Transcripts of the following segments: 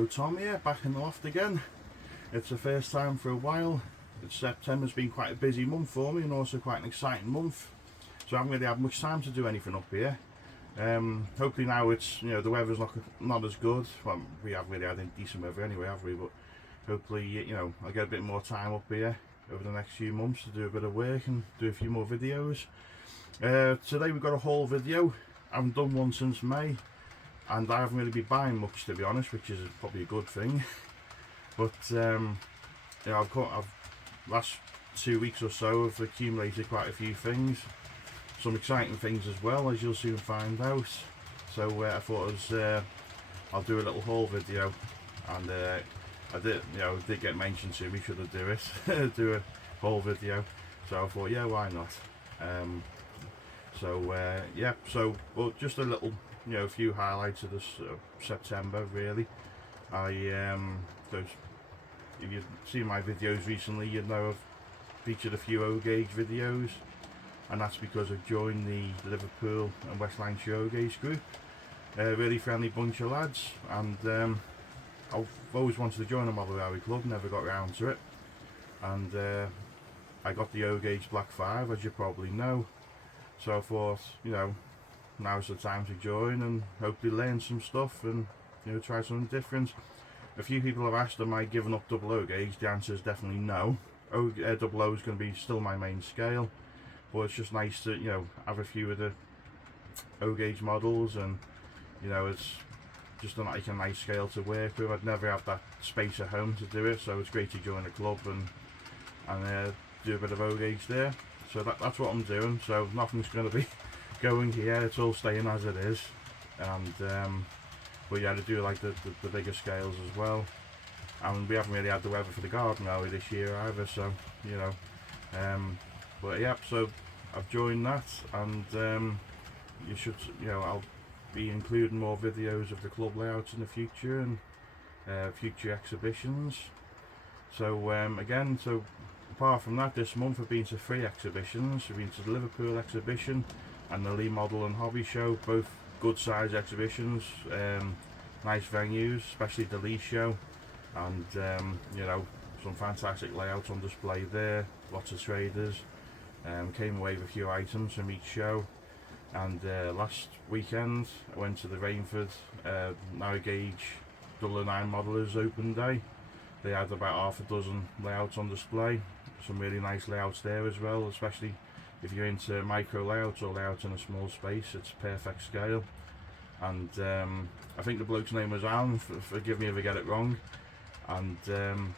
Hello, Tom here, back in the loft again. It's the first time for a while. September's been quite a busy month for me and also quite an exciting month. So I haven't really had much time to do anything up here. Hopefully now it's, the weather's not as good. Well, we haven't really had any decent weather anyway, have we? But hopefully, I'll get a bit more time up here over the next few months to do a bit of work and do a few more videos. Today we've got a haul video. I haven't done one since May. And I haven't really been buying much, to be honest, which is probably a good thing. But I've last 2 weeks or so have accumulated quite a few things, some exciting things as well, as you'll soon find out. So I thought I'll do a little haul video, and I did, did get mentioned to me, should I do it, do a haul video. So I thought, yeah, why not? Well, just a little. A few highlights of this September really. If you've seen my videos recently, you'd know I've featured a few O-Gauge videos, and that's because I've joined the Liverpool and West Lancashire O-Gauge group. A really friendly bunch of lads, and I've always wanted to join a model rally club, never got around to it, and I got the O-Gauge Black 5, as you probably know. So I thought, now's the time to join and hopefully learn some stuff and try something different. A few people have asked, am I giving up double O gauge? The answer is definitely no. Double O is going to be still my main scale, but it's just nice to have a few of the O gauge models, and it's just like a nice scale to work with. I'd never have that space at home to do it, so it's great to join a club and do a bit of O gauge there. So that's what I'm doing. So nothing's going to be going here, it's all staying as it is, and but yeah, I do like the bigger scales as well, and we haven't really had the weather for the garden rally this year either, so but yeah, so I've joined that, and you should, I'll be including more videos of the club layouts in the future and future exhibitions. So again, so apart from that, this month I've been to 3 exhibitions. I've been to the Liverpool exhibition and the Lee Model and Hobby Show, both good size exhibitions, nice venues, especially the Lee show, and some fantastic layouts on display there, lots of traders. Came away with a few items from each show, and last weekend I went to the Rainford narrow gauge 009 modelers open day. They had about half a dozen layouts on display, some really nice layouts there as well, especially if you're into micro layouts or layouts in a small space. It's perfect scale, and I think the bloke's name was Alan, forgive me if I get it wrong, and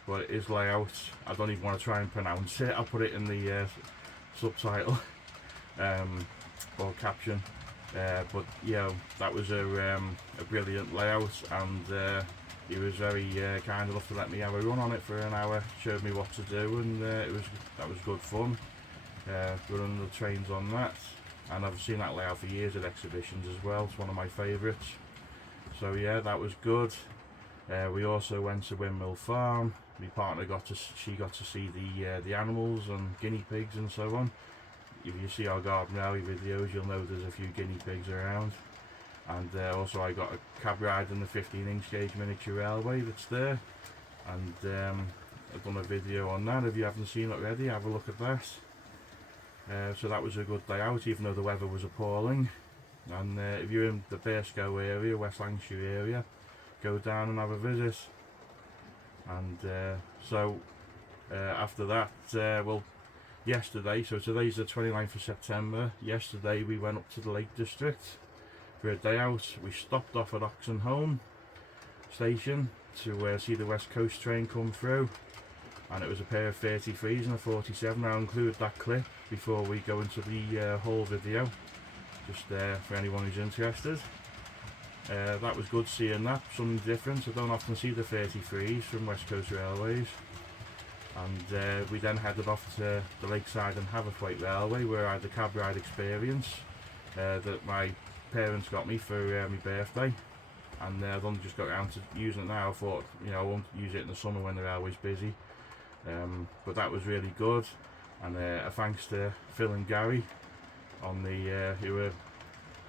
but his layout, I don't even want to try and pronounce it, I'll put it in the subtitle or caption, but yeah, that was a brilliant layout, and he was very kind enough to let me have a run on it for an hour, showed me what to do, and that was good fun. Running the trains on that, and I've seen that layout for years at exhibitions as well. It's one of my favourites. So yeah, that was good. We also went to Windmill Farm. My partner got to see the animals and guinea pigs and so on. If you see our garden rally videos, you'll know there's a few guinea pigs around. And also I got a cab ride in the 15-inch gauge miniature railway that's there, and I've done a video on that. If you haven't seen it already, have a look at that. So that was a good day out, even though the weather was appalling. And if you're in the Bearscough area, West Lancashire area, go down and have a visit. And after that, well, yesterday, so today's the 29th of September, yesterday we went up to the Lake District for a day out. We stopped off at Oxenholme station to see the West Coast train come through, and it was a pair of 33s and a 47. I'll include that clip before we go into the whole video, just for anyone who's interested. That was good seeing that, something different. I don't often see the 33s from West Coast Railways. And we then headed off to the Lakeside and Haverthwaite Railway, where I had the cab ride experience that my parents got me for my birthday, and I've only just got around to using it now. I thought, I won't use it in the summer when the railway's busy, but that was really good. And a thanks to Phil and Gary on the who were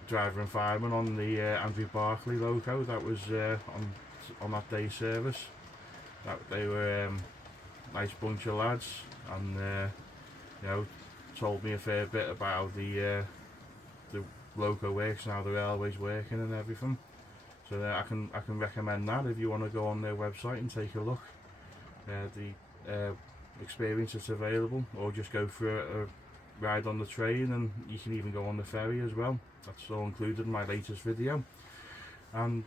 driver and fireman on the Andrew Barclay loco that was on day's service. They were nice bunch of lads, and you know, told me a fair bit about the loco works and how the railway's working and everything. So I can recommend that if you want to go on their website and take a look. The experience that's available, or just go for a ride on the train, and you can even go on the ferry as well. That's all included in my latest video. And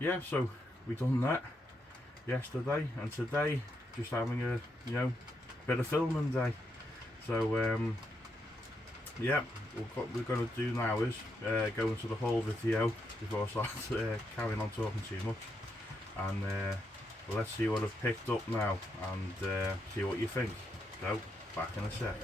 yeah, so we done that yesterday, and today just having a bit of filming day. So yeah, what we're going to do now is go into the whole video before I start carrying on talking too much, and well, let's see what I've picked up now, and see what you think. So back in a sec.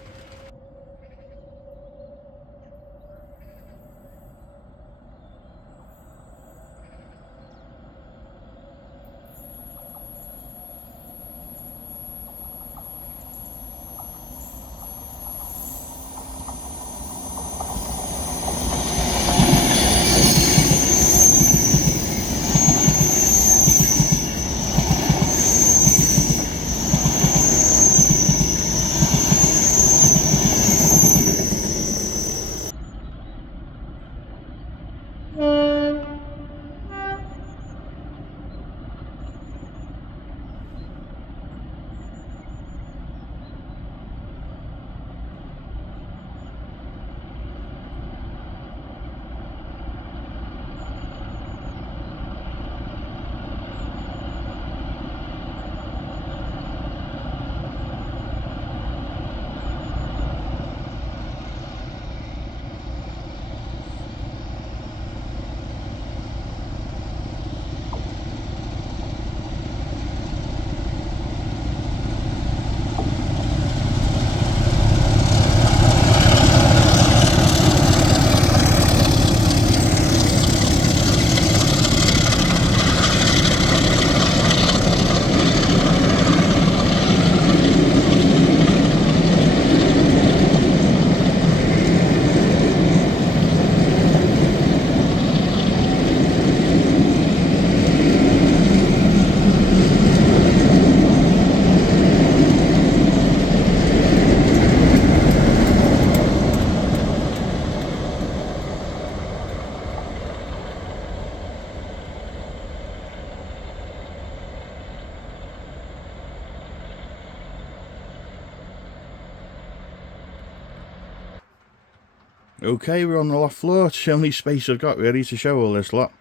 Okay, we're on the loft floor. It's the only space I've got really to show all this lot.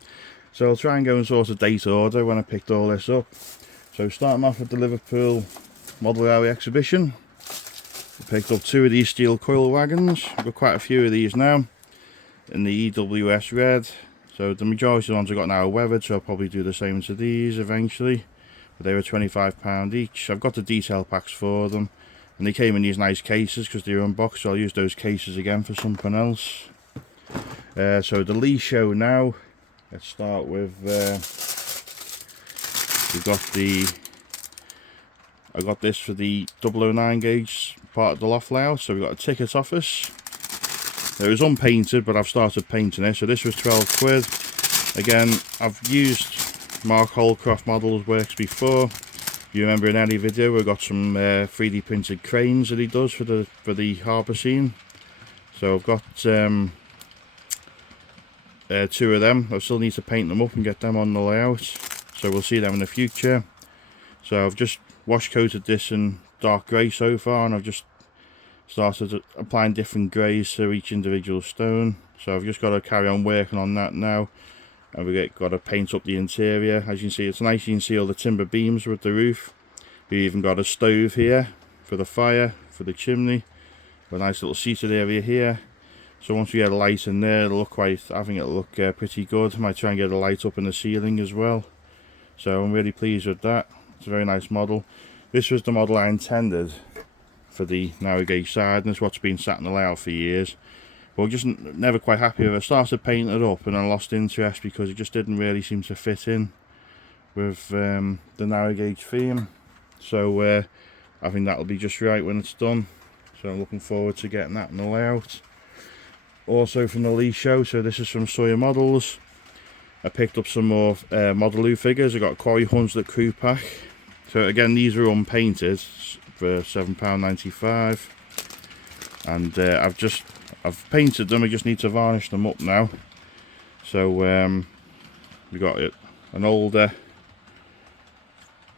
So I'll try and go in sort of date order when I picked all this up. So starting off with the Liverpool Model Railway Exhibition. I picked up 2 of these steel coil wagons. I've got quite a few of these now in the EWS red. So the majority of the ones I've got now are weathered, so I'll probably do the same to these eventually. But they were £25 each. I've got the detail packs for them. And they came in these nice cases because they were unboxed, so I'll use those cases again for something else. So the Lee show now. Let's start with, we've got I got this for the 009 gauge part of the loft layout. So we've got a ticket office. It was unpainted, but I've started painting it. So this was 12 quid. Again, I've used Mark Holcroft Models Works before. You remember in any video we got some 3D printed cranes that he does for the harbour scene. So I've got 2 of them. I still need to paint them up and get them on the layout, so we'll see them in the future. So I've just wash coated this in dark grey so far, and I've just started applying different greys to each individual stone. So I've just got to carry on working on that now. And we've got to paint up the interior. As you can see, it's nice. You can see all the timber beams with the roof. We even got a stove here for the fire, for the chimney. A nice little seated area here. So once we get a light in there, it'll look I think it'll look pretty good. I might try and get a light up in the ceiling as well. So I'm really pleased with that. It's a very nice model. This was the model I intended for the narrow gauge side, and it's what's been sat in the layout for years. But just never quite happy with it. I started painting it up and I lost interest because it just didn't really seem to fit in with the narrow gauge theme. So I think that'll be just right when it's done. So I'm looking forward to getting that in the layout. Also from the Lee show, so this is from Sawyer Models. I picked up some more Model figures. I got Quarry Hunslet crew pack. So again, these are unpainted for £7.95, and I've painted them. I just need to varnish them up now. So we got an older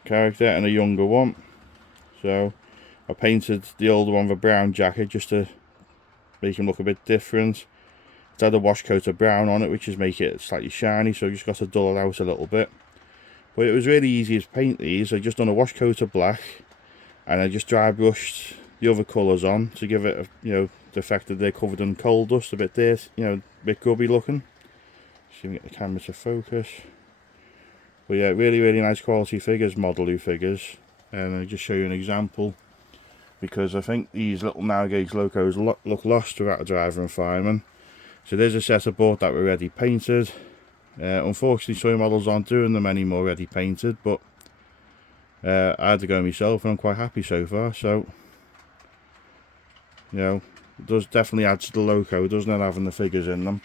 character and a younger one. So I painted the older one with a brown jacket just to make him look a bit different. It's had a wash coat of brown on it, which is make it slightly shiny, so I just got to dull it out a little bit. But it was really easy to paint these. I just done a wash coat of black, and I just dry brushed the other colours on to give it, the effect that they're covered in coal dust, a bit dirty, a bit grubby looking. See if we can get the camera to focus. But yeah, really nice quality figures, Model figures. And I'll just show you an example, because I think these little narrow gauge locos look lost without a driver and fireman. So there's a set I bought that were ready painted. Unfortunately, Sawyer Models aren't doing them anymore ready painted, but I had to go myself, and I'm quite happy so far. So it does definitely add to the loco, doesn't it, having the figures in them.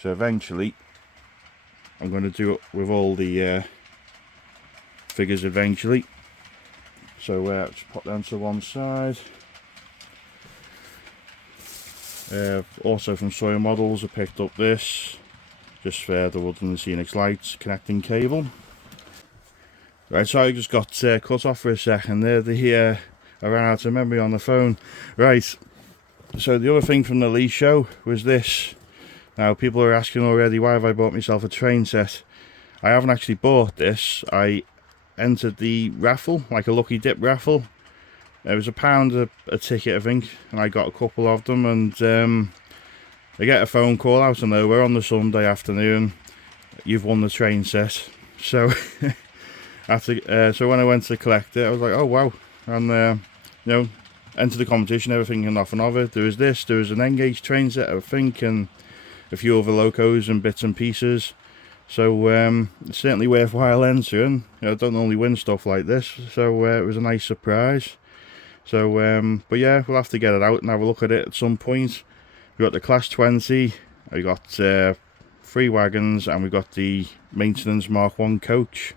So eventually I'm going to do it with all the figures eventually. So just put them to one side. Also from Sawyer Models, I picked up this, just for the Woodland Scenics lights connecting cable. Right, so I just got cut off for a second there. I ran out of memory on the phone. Right, so the other thing from the Lee show was this. Now people are asking already, why have I bought myself a train set? I haven't actually bought this. I entered the raffle, like a lucky dip raffle. It was £1 a ticket, I think, and I got a couple of them, and I get a phone call out of nowhere on the Sunday afternoon. You've won the train set. So so when I went to collect it, I was like, oh wow. And entered the competition, everything and nothing of it. There was an N-gauge train set, I think, and a few other locos and bits and pieces. So it's certainly worthwhile entering. I don't normally win stuff like this, so it was a nice surprise. So but yeah, we'll have to get it out and have a look at it at some point. We got the Class 20, I got 3 wagons, and we got the Maintenance Mark 1 coach.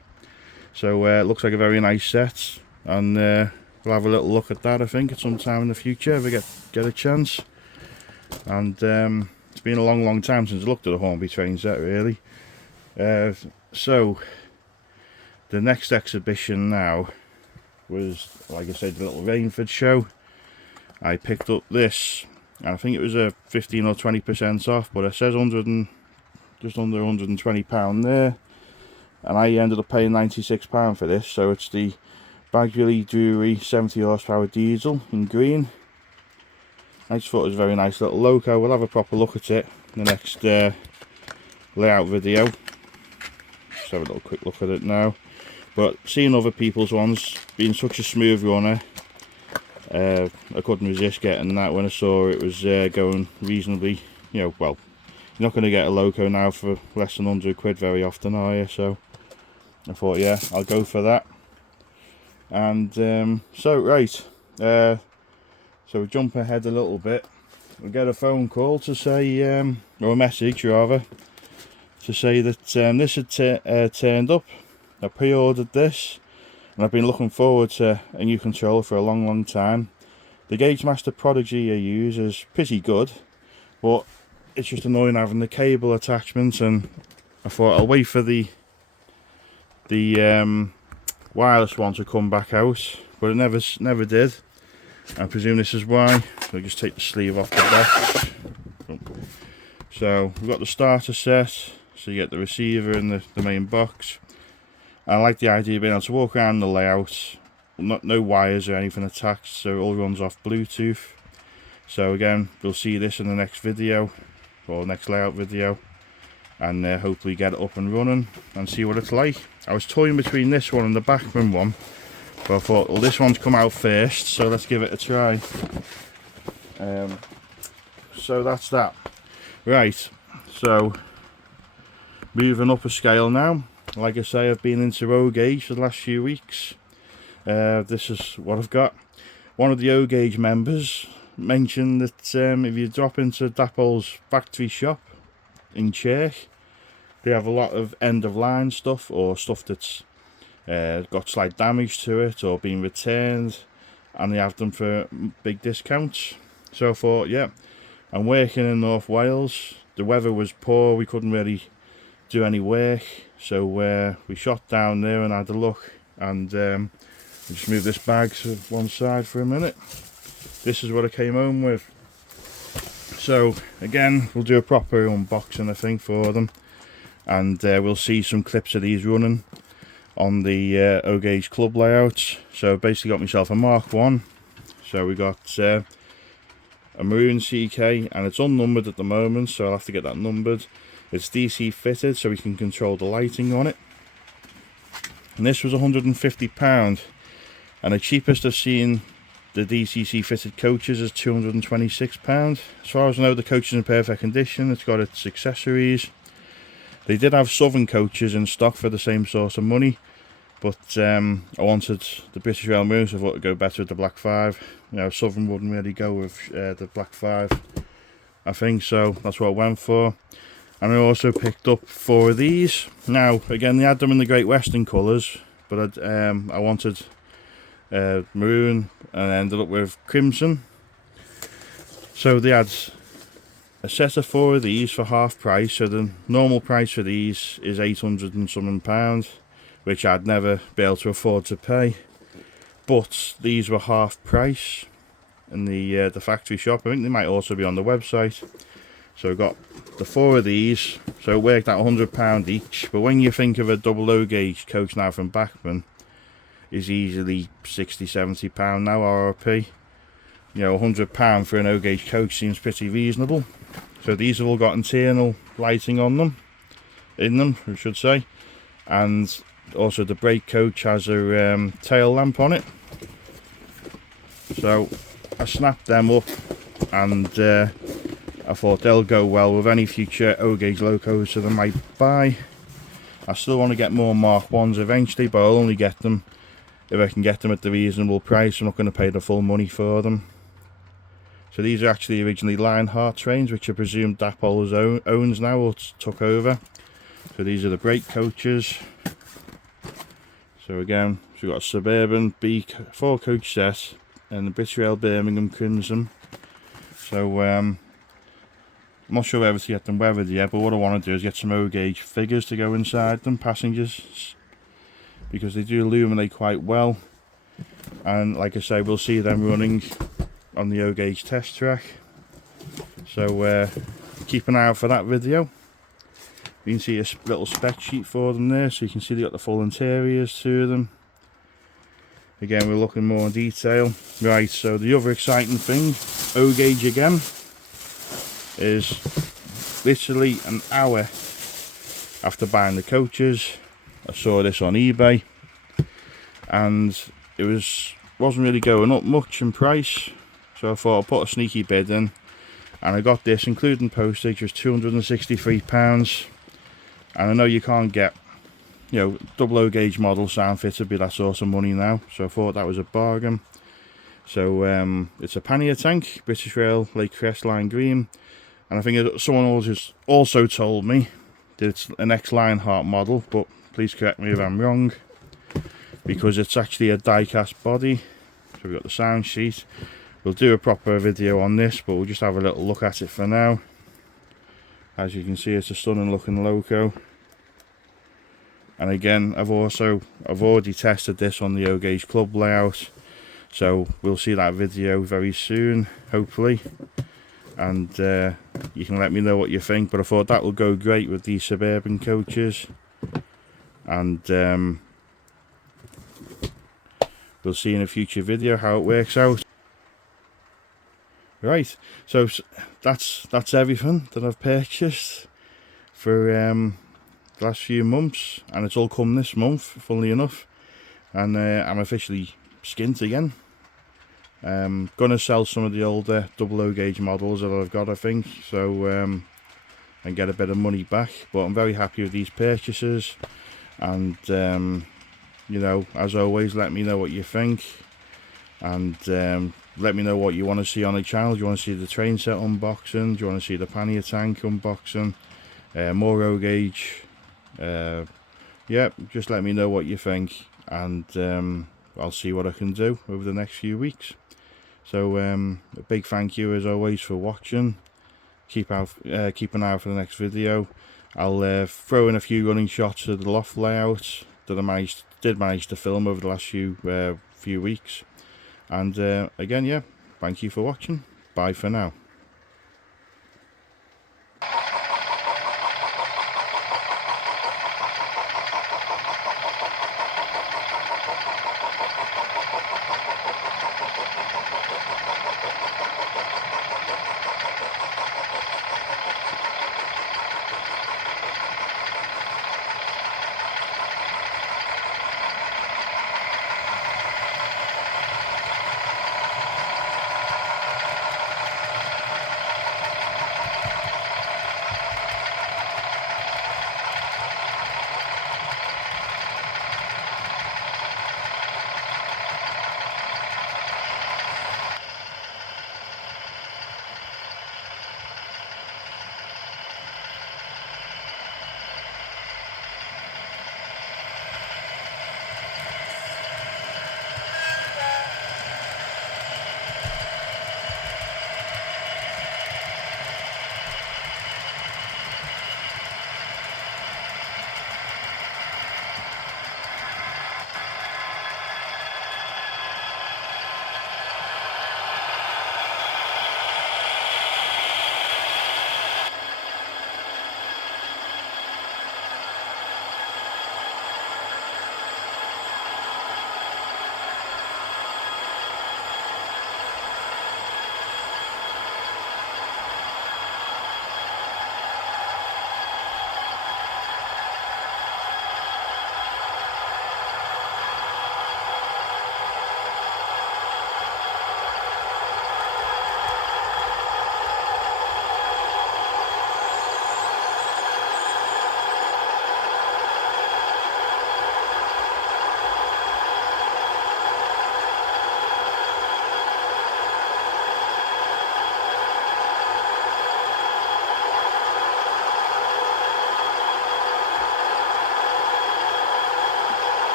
So it looks like a very nice set, and we'll have a little look at that, I think, at some time in the future if we get a chance. And it's been a long time since I looked at a Hornby train set, really. So the next exhibition now was, like I said, the little Rainford show. I picked up this, and I think it was a 15 or 20% off, but it says just under £120 there, and I ended up paying £96 for this. So it's the Bagley Drury 70 horsepower diesel in green. I just thought it was a very nice little loco. We'll have a proper look at it in the next layout video. Let's have a little quick look at it now. But seeing other people's ones being such a smooth runner, I couldn't resist getting that when I saw it was going reasonably, well, you're not going to get a loco now for less than £100 very often, are you? So I thought, yeah, I'll go for that. And so we jump ahead a little bit. We get a phone call to say, or a message rather, to say that this had turned up. I pre-ordered this, and I've been looking forward to a new controller for a long time. The Gagemaster Prodigy I use is pretty good, but it's just annoying having the cable attachment, and I thought I'll wait for the wireless one to come back out, but it never did. I presume this is why. So I'll just take the sleeve off the back. So we've got the starter set, so you get the receiver in the main box. I like the idea of being able to walk around the layout, no wires or anything attached, so it all runs off Bluetooth. So again, we'll see this in the next video, or next layout video, and hopefully get it up and running and see what it's like. I was toying between this one and the Bachmann one, but I thought, well, this one's come out first, so let's give it a try. So that's that. Right, so moving up a scale now. Like I say, I've been into O-Gauge for the last few weeks. This is what I've got. One of the O-Gauge members mentioned that if you drop into Dappol's factory shop in Chirk, They have a lot of end of line stuff, or stuff that's got slight damage to it or been returned, and they have them for big discounts. So I thought, yeah, I'm working in North Wales, the weather was poor, we couldn't really do any work, so we shot down there and had a look, and just move this bag to one side for a minute. This is what I came home with. So again, we'll do a proper unboxing I think for them, and we'll see some clips of these running on the O-Gauge club layouts. So basically got myself a Mark 1, so we got a maroon CK, and it's unnumbered at the moment, so I'll have to get that numbered. It's DC fitted, so we can control the lighting on it, and this was £150, and the cheapest I've seen the DCC fitted coaches is £226. As far as I know, the coach is in perfect condition. It's got its accessories. They did have Southern coaches in stock for the same sort of money, but I wanted the British Rail Maroon, so I thought it'd go better with the Black 5. You know, Southern wouldn't really go with the Black 5, I think, so that's what I went for. And I also picked up 4 of these. Now, again, they had them in the Great Western colours, but I wanted maroon, and I ended up with crimson. So they had a set of 4 of these for half price, so the normal price for these is £800 and something, which I'd never be able to afford to pay, but these were half price in the factory shop. I think they might also be on the website. So I got the 4 of these, so it worked out £100 each. But when you think of a double O-Gauge coach now from Bachmann, is easily £60–70 now RRP. You know, £100 for an O-Gauge coach seems pretty reasonable. So these have all got internal lighting on them, I should say, and also the brake coach has a tail lamp on it. So I snapped them up, and I thought they'll go well with any future O-Gauge locos that I might buy. I still want to get more Mark 1s eventually, but I'll only get them if I can get them at the reasonable price. I'm not going to pay the full money for them. So these are actually originally Lionheart trains, which I presume Dapol owns now or took over. So these are the brake coaches. So again, we've got a Suburban B4 coach set and the British Rail Birmingham Crimson. So I'm not sure whether to get them weathered yet, but what I want to do is get some O-Gauge figures to go inside them, passengers, because they do illuminate quite well. And like I say, we'll see them running on the O-Gauge test track. So keep an eye out for that video. You can see a little spec sheet for them there, so you can see they got the full interiors to them. Again, we're looking more in detail. Right, so the other exciting thing, O-Gauge again, is literally an hour after buying the coaches, I saw this on eBay, and it wasn't really going up much in price, so I thought I'll put a sneaky bid in, and I got this including postage was £263. And I know you can't get, you know, double O-Gauge model sound fitted be that sort of money now, so I thought that was a bargain. So it's a pannier tank, British Rail Lake Crest Lime Green, and I think someone also told me that it's an ex-Lionheart model, but please correct me if I'm wrong, because it's actually a die-cast body. So we've got the sound sheet. We'll do a proper video on this, but we'll just have a little look at it for now. As you can see, it's a stunning looking loco. And again, I've already tested this on the O-Gauge club layout, so we'll see that video very soon, hopefully, and you can let me know what you think. But I thought that will go great with these Suburban coaches, and we'll see in a future video how it works out. Right, so that's everything that I've purchased for the last few months, and it's all come this month, funnily enough, and I'm officially skint again. Gonna sell some of the older double O-Gauge models that I've got, I think, so and get a bit of money back. But I'm very happy with these purchases, and you know, as always, let me know what you think, and let me know what you want to see on the channel. Do you want to see the train set unboxing? Do you want to see the pannier tank unboxing? More O-Gauge Yeah, just let me know what you think, and I'll see what I can do over the next few weeks. So a big thank you as always for watching. Keep an eye out for the next video. I'll throw in a few running shots of the loft layout that I did manage to film over the last few weeks. And again, yeah, thank you for watching. Bye for now.